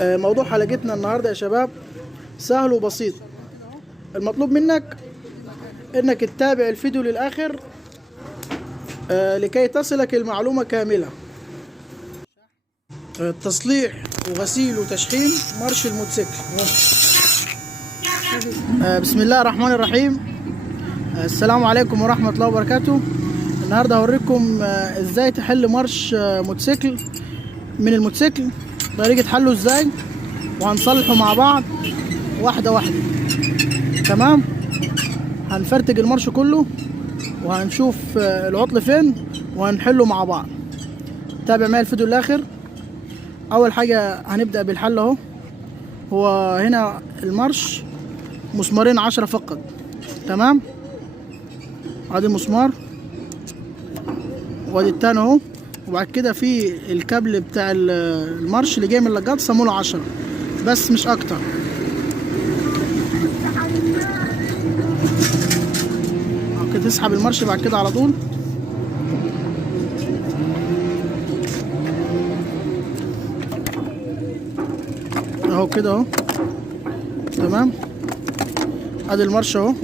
موضوع حلقتنا النهارده يا شباب سهل وبسيط. المطلوب منك انك تتابع الفيديو للاخر لكي تصلك المعلومة كاملة. تصليح وغسيل وتشحيم مرش الموتوسيكل. بسم الله الرحمن الرحيم. السلام عليكم ورحمة الله وبركاته. النهارده هوريكم ازاي تحل مرش موتوسيكل من الموتوسيكل، طريقة حله ازاي، وهنصلحه مع بعض واحدة واحدة. تمام، هنفرتج المرش كله وهنشوف العطل فين وهنحله مع بعض. تابع معايا الفيديو للاخر. اول حاجة هنبدأ بالحل اهو. هو هنا المرش مسمارين 10 فقط. تمام، ادي المسمار وادي التاني اهو، وبعد كده في الكابل بتاع المرش اللي جاي من اللقاط صاموله 10 بس مش اكتر. كده تسحب المرش بعد كده على طول. اهو كده اهو. تمام، ادي المرش اهو.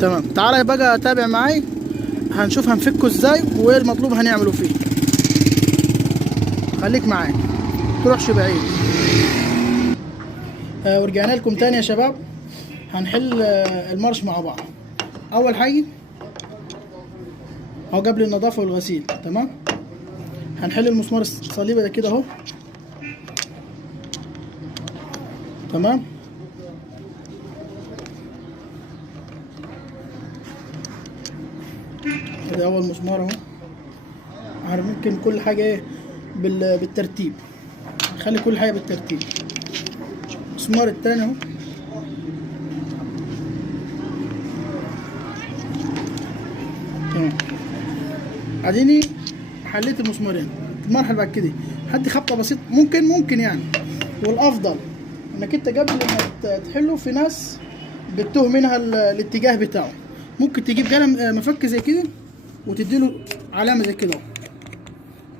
تمام، تعالى بقى تابع معاي، هنشوف هنفكه ازاي وايه المطلوب هنعمله فيه. خليك معايا متروحش بعيد. ورجعنا لكم تاني يا شباب. هنحل المرش مع بعض. اول حاجه اهو قبل النظافه والغسيل. تمام، هنحل المسمار الصليبي ده كده اهو. تمام، ده اول مسمار اهو. ممكن كل حاجه ايه بالترتيب، نخلي كل حاجه بالترتيب. المسمار التاني اهو. تمام، اديني حليت المسمارين. المرحله بعد كده هدي خبطه بسيطه، ممكن يعني. والافضل انك انت قبل ما تحله، في ناس بتوه منها الاتجاه بتاعه، ممكن تجيب قلم مفك زي كده وتديله علامه زي كده.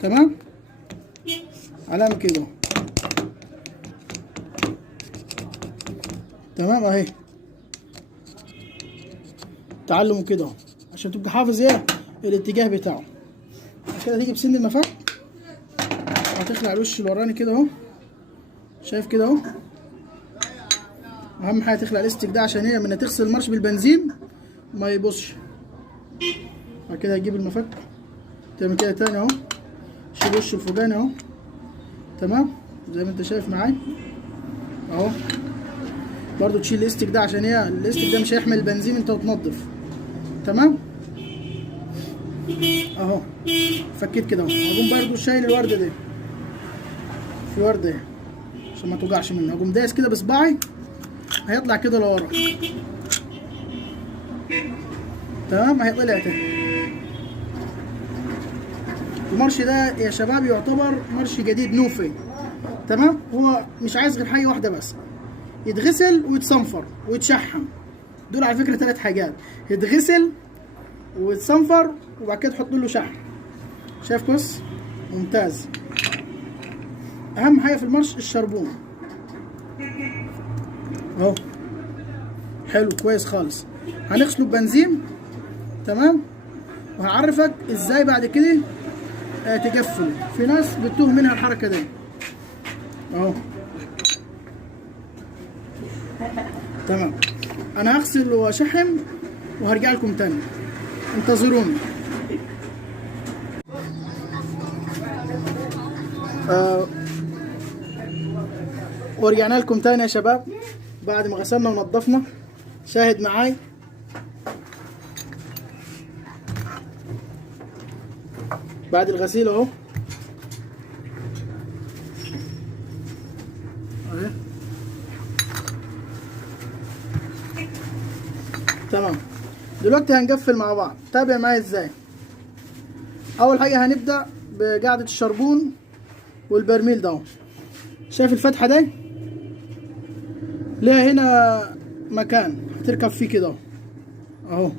تمام، علامه كده. تمام اهي، تعلمه كده عشان تبقى حافظ ايه الاتجاه بتاعه. كده تيجي بسن المفك هتخلع الوش الوراني كده اهو. شايف كده اهو. اهم حاجه تخلع الاستك ده عشان هي لما تغسل المرش بالبنزين ما يبصش. بعد كده هتجيب المفك تعمل كده تاني اهو، شيل الوش الفوقاني اهو. تمام، زي ما انت شايف معايا اهو. برضو تشيل الاستك ده عشان هي الاستك ده مش هيحمل البنزين انت وتنضف. تمام اهو، فكيت كده اهو. هقوم برضو شايل الورده دي، في ورده اهي عشان ما توجعش منها. هقوم دايس كده بصباعي هيطلع كده لورا. تمام، هيطلع تاني. المرش ده يا شباب يعتبر مرش جديد نوفي. تمام، هو مش عايز غير حاجه واحده بس، يتغسل ويتصنفر ويتشحم. دول على فكره 3 حاجات: يتغسل ويتصنفر وبعد كده تحط له شحم. شايف كويس؟ ممتاز. اهم حاجه في المرش الشربون اهو. حلو كويس خالص. هنغسله ببنزين. تمام، وهعرفك ازاي بعد كده تقفله. في ناس بتوه منها الحركه دي اهو. تمام، انا هغسل واشحم وهرجع لكم تاني، انتظروني. ورجعنا لكم تاني يا شباب بعد ما غسلنا ونضفنا. شاهد معاي بعد الغسيل اهو. تمام، دلوقتي هنقفل مع بعض. تابع معايا ازاي. اول حاجه هنبدا بقاعده الشربون والبرميل ده. شايف الفتحه دي ليها هنا مكان هتركب فيه كده اهو.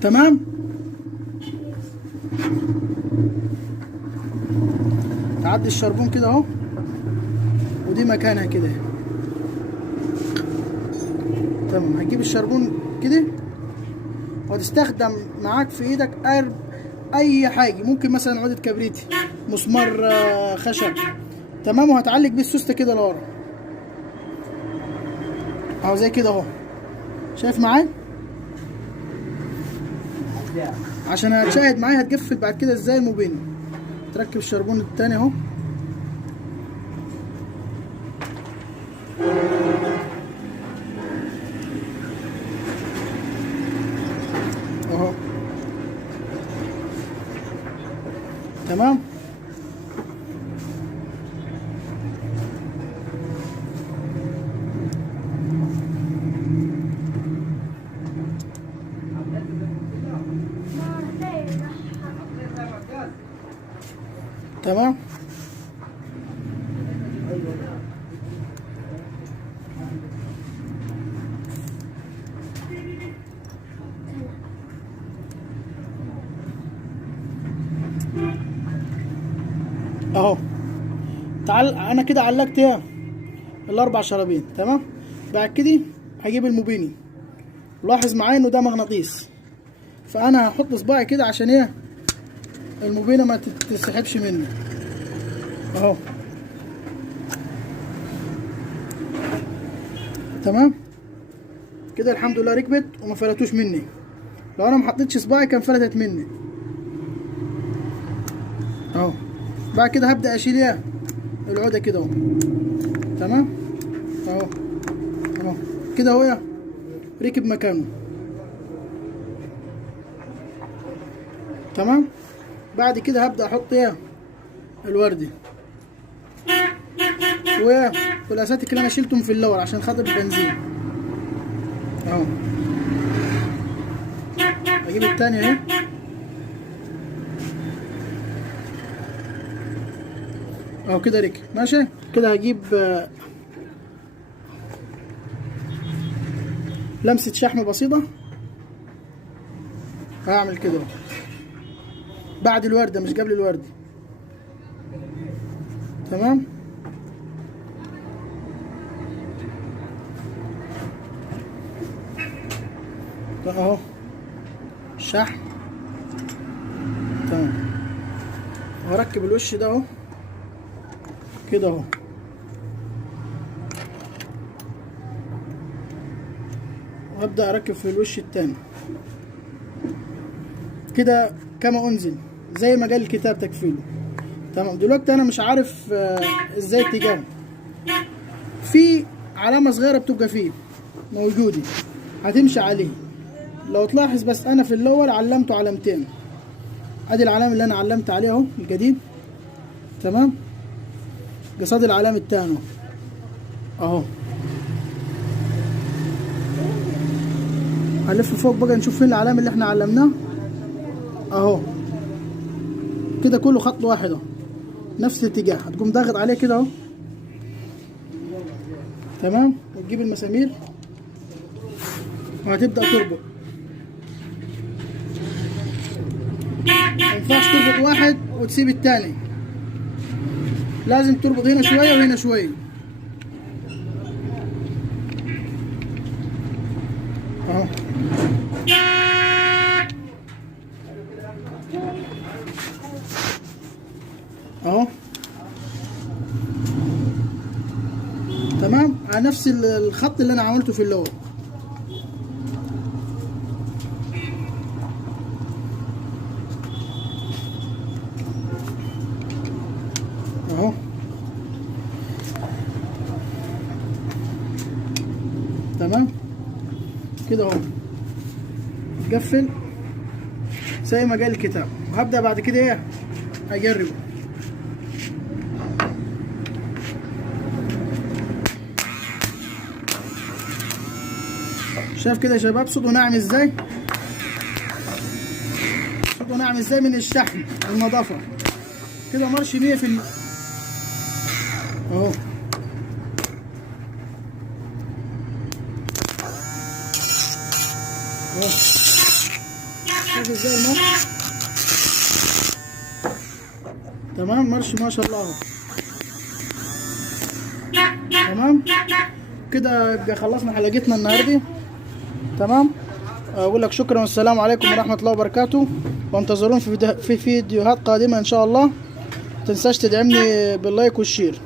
تمام، تعدي الشربون كده اهو، ودي مكانها كده. تمام. هتجيب الشربون كده وهتستخدم معاك في ايدك اي حاجه، ممكن مثلا عودة كبريتي، مسمار خشب. تمام. وهتعلق بيه السوسته كده لورا اهو زي كده اهو. شايف معايا؟ عشان هتشاهد معايا هتقفل بعد كده ازاي الموبينة. تركب الشربون التاني اهو اهو. تمام. تمام. اهو. انا كده علقت ايه الاربع شرابين. تمام. بعد كده هجيب الموبيني. لاحظ معايا انه ده مغناطيس، فانا هحط صباعي كده عشان ايه الموبينة ما تتسحبش مني اهو. تمام كده الحمد لله ركبت وما فلتوش مني. لو انا ما حطيتش صباعي كان فلتت مني اهو. بعد كده هبدا اشيل ايه العوده كده اهو. تمام اهو اهو كده اهو ركب مكانه. تمام. بعد كده هبدا احط ايه الوردي والاساتك اللي انا شلتهم في الاول عشان خاطر البنزين اهو. اجيب التانية اهي اهو كده ركب ماشي. كده هجيب لمسة شحم بسيطة. هعمل كده بعد الوردة مش قبل الوردة. تمام. اهو شحم. تمام. وهركب الوش ده اهو كده اهو. وابدا اركب في الوش التاني كده كما انزل زي ما قال الكتاب تكفيله. تمام. دلوقتي انا مش عارف ازاي اتجاهه. في علامه صغيره بتبقى فيه موجوده هتمشي عليه. لو تلاحظ بس انا في الاول علمته علامتين. ادي العلامه اللي انا علمت عليها اهو الجديد. تمام. قصاد العلامه التانية اهو. هنلف فوق بقى نشوف فين العلامه اللي احنا علمناها اهو. كده كله خط واحد اهو نفس الاتجاه. هتقوم ضاغط عليه كده اهو. تمام. وتجيب المسامير وهتبدا تربط. مينفعش تربط واحد وتسيب التاني، لازم تربط هنا شويه وهنا شويه اهو. اهو. تمام. على نفس الخط اللي انا عملته في الاول اهو. تمام كده اهو. تقفل زي ما قال الكتاب. وهبدأ بعد كده ايه اجربه. شايف كده يا شباب صوته ناعم ازاي؟ صوته ناعم ازاي من الشحن والنظافة. كده مارش 100% اهو. اهو شوف ازاي المارش. تمام. تمام. مرش ما شاء الله اهو. تمام كده يبقى خلصنا حلقتنا النهارده. تمام. اقول لك شكرا والسلام عليكم ورحمه الله وبركاته، وانتظرونا في فيديوهات قادمه ان شاء الله. متنساش تدعمني باللايك والشير.